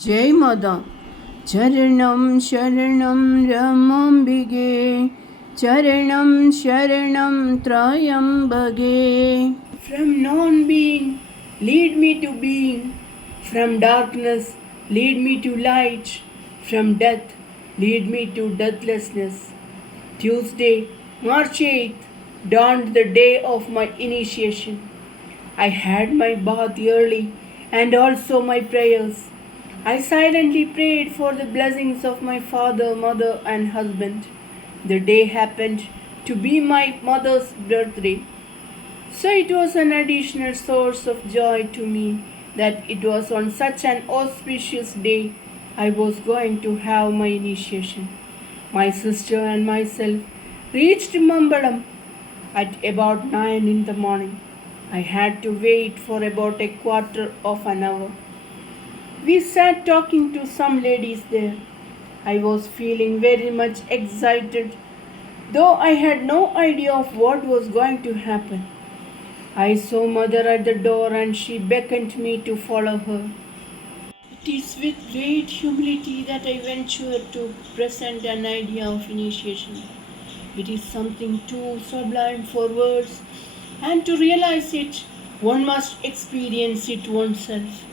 Jai Mother. Charanam Sharanam Ramambige, Charanam Sharanam Trayambage. From non-being, lead me to being. From darkness, lead me to light. From death, lead me to deathlessness. Tuesday, March 8th, dawned the day of my initiation. I had my bath early and also my prayers. I silently prayed for the blessings of my father, mother, and husband. The day happened to be my mother's birthday, so it was an additional source of joy to me that it was on such an auspicious day I was going to have my initiation. My sister and myself reached Mambalam at about 9 in the morning. I had to wait for about a quarter of an hour. We sat talking to some ladies there. I was feeling very much excited, though I had no idea of what was going to happen. I saw Mother at the door and she beckoned me to follow her. It is with great humility that I venture to present an idea of initiation. It is something too sublime for words, and to realize it, one must experience it oneself.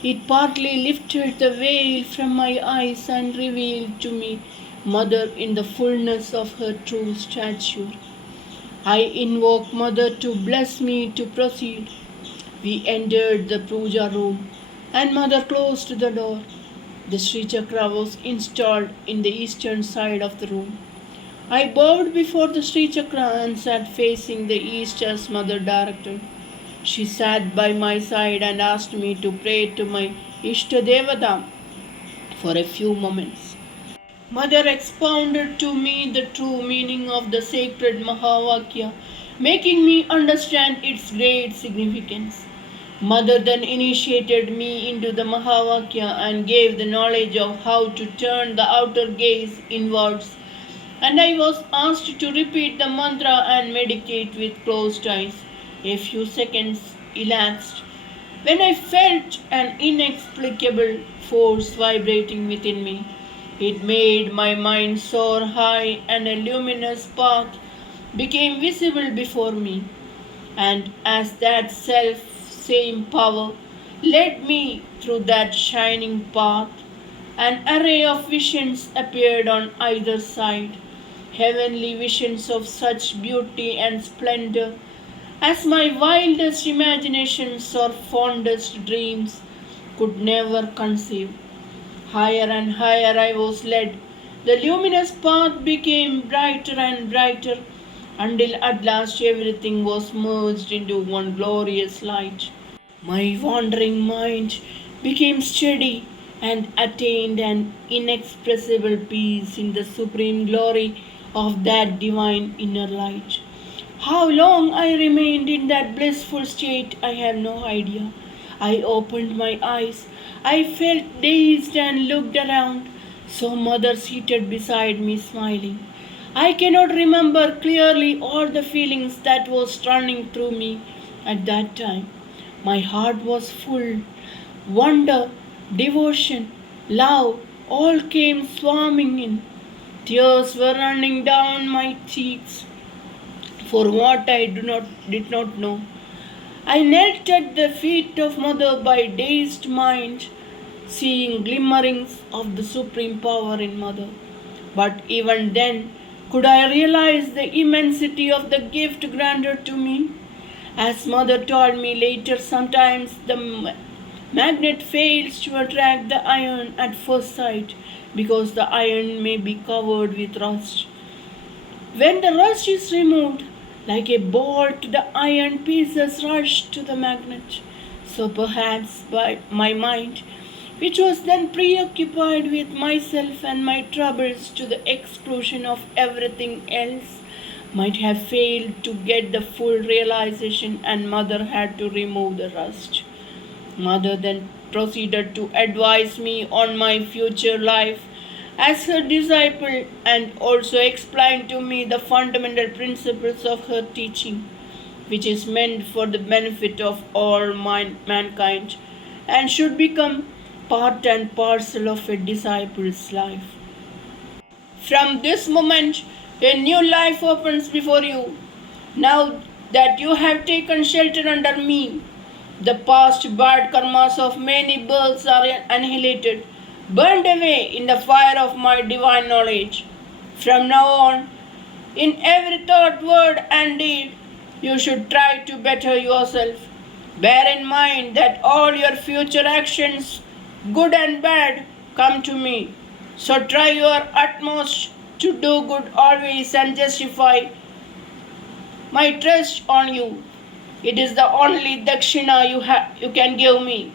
It partly lifted the veil from my eyes and revealed to me Mother in the fullness of her true stature. I invoke Mother to bless me to proceed. We entered the puja room and Mother closed the door. The Sri Chakra was installed in the eastern side of the room. I bowed before the Sri Chakra and sat facing the east as Mother directed. She sat by my side and asked me to pray to my Ishta Devata for a few moments. Mother expounded to me the true meaning of the sacred Mahavakya, making me understand its great significance. Mother then initiated me into the Mahavakya and gave the knowledge of how to turn the outer gaze inwards, and I was asked to repeat the mantra and meditate with closed eyes. A few seconds elapsed when I felt an inexplicable force vibrating within me. It made my mind soar high and a luminous path became visible before me. And as that self-same power led me through that shining path, an array of visions appeared on either side, heavenly visions of such beauty and splendor as my wildest imaginations or fondest dreams could never conceive. Higher and higher I was led. The luminous path became brighter and brighter until at last everything was merged into one glorious light. My wandering mind became steady and attained an inexpressible peace in the supreme glory of that divine inner light. How long I remained in that blissful state, I have no idea. I opened my eyes. I felt dazed and looked around, saw Mother seated beside me smiling. I cannot remember clearly all the feelings that was running through me at that time. My heart was full. Wonder, devotion, love all came swarming in. Tears were running down my cheeks for what I did not know. I knelt at the feet of Mother by dazed mind, seeing glimmerings of the supreme power in Mother. But even then, could I realize the immensity of the gift granted to me? As Mother told me later, sometimes the magnet fails to attract the iron at first sight because the iron may be covered with rust. When the rust is removed, like a bolt, the iron pieces rush to the magnet. So perhaps by my mind, which was then preoccupied with myself and my troubles to the exclusion of everything else, might have failed to get the full realization, and Mother had to remove the rust. Mother then proceeded to advise me on my future life as her disciple and also explained to me the fundamental principles of her teaching, which is meant for the benefit of all mankind and should become part and parcel of a disciple's life. From this moment, a new life opens before you. Now that you have taken shelter under me, the past bad karmas of many births are annihilated, burned away in the fire of my divine knowledge. From now on, in every thought, word, and deed, you should try to better yourself. Bear in mind that all your future actions, good and bad, come to me. So try your utmost to do good always and justify my trust on you. It is the only dakshina you can give me.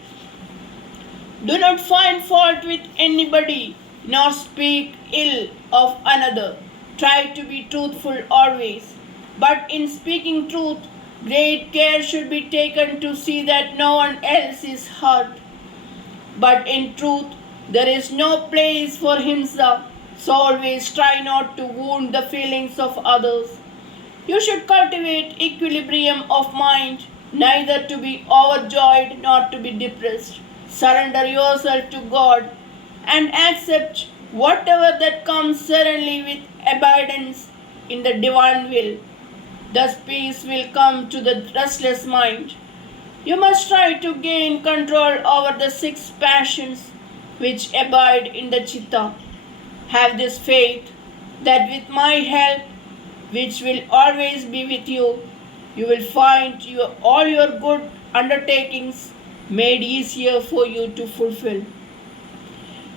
Do not find fault with anybody, nor speak ill of another. Try to be truthful always. But in speaking truth, great care should be taken to see that no one else is hurt. But in truth, there is no place for himsa, so always try not to wound the feelings of others. You should cultivate equilibrium of mind, neither to be overjoyed nor to be depressed. Surrender yourself to God and accept whatever that comes suddenly with abundance in the divine will. Thus peace will come to the restless mind. You must try to gain control over the 6 passions which abide in the chitta. Have this faith that with my help, which will always be with you, you will find all your good undertakings made easier for you to fulfill.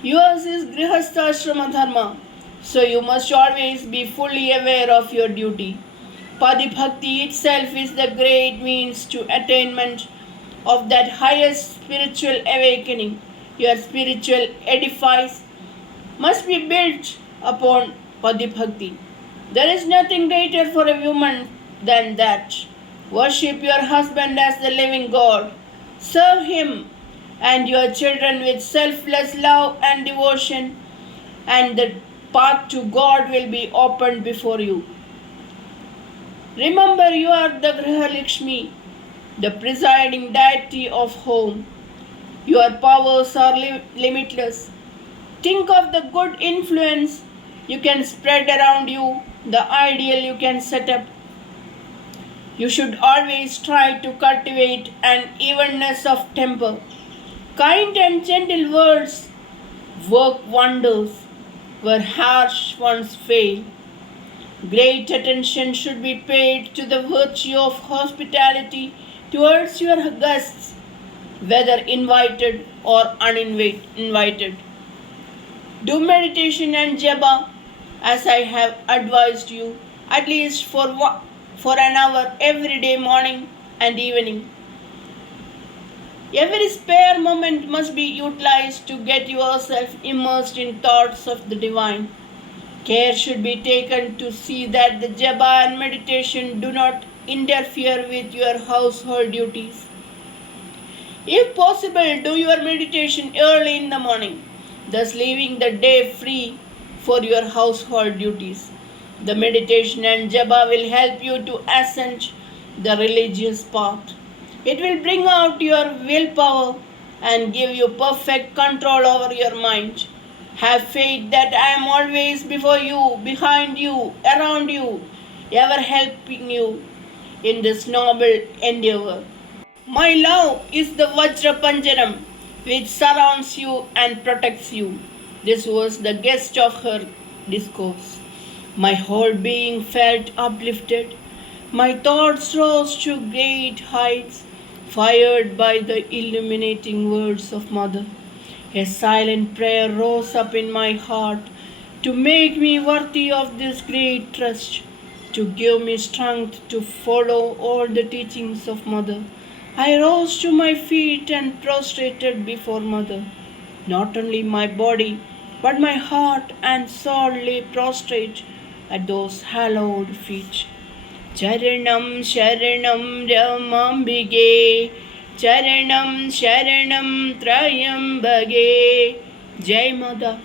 Yours is grihasthashrama dharma, so you must always be fully aware of your duty. Padibhakti itself is the great means to attainment of that highest spiritual awakening. Your spiritual edifice must be built upon Padibhakti. There is nothing greater for a woman than that. Worship your husband as the living God. Serve him and your children with selfless love and devotion, and the path to God will be opened before you. Remember, you are the Grihalakshmi, the presiding deity of home. Your powers are limitless. Think of the good influence you can spread around you, the ideal you can set up. You should always try to cultivate an evenness of temper. Kind and gentle words work wonders where harsh ones fail. Great attention should be paid to the virtue of hospitality towards your guests, whether invited or uninvited. Do meditation and japa as I have advised you, at least for an hour every day, morning and evening. Every spare moment must be utilized to get yourself immersed in thoughts of the divine. Care should be taken to see that the japa and meditation do not interfere with your household duties. If possible, do your meditation early in the morning, thus leaving the day free for your household duties. The meditation and japa will help you to ascend the religious path. It will bring out your willpower and give you perfect control over your mind. Have faith that I am always before you, behind you, around you, ever helping you in this noble endeavor. My love is the Vajra Panjaram which surrounds you and protects you. This was the gist of her discourse. My whole being felt uplifted. My thoughts rose to great heights, fired by the illuminating words of Mother. A silent prayer rose up in my heart to make me worthy of this great trust, to give me strength to follow all the teachings of Mother. I rose to my feet and prostrated before Mother. Not only my body, but my heart and soul lay prostrate at those hallowed feet. Charanam Sharanam Ramambige, Charanam Sharanam Trayambage. Jai Mother.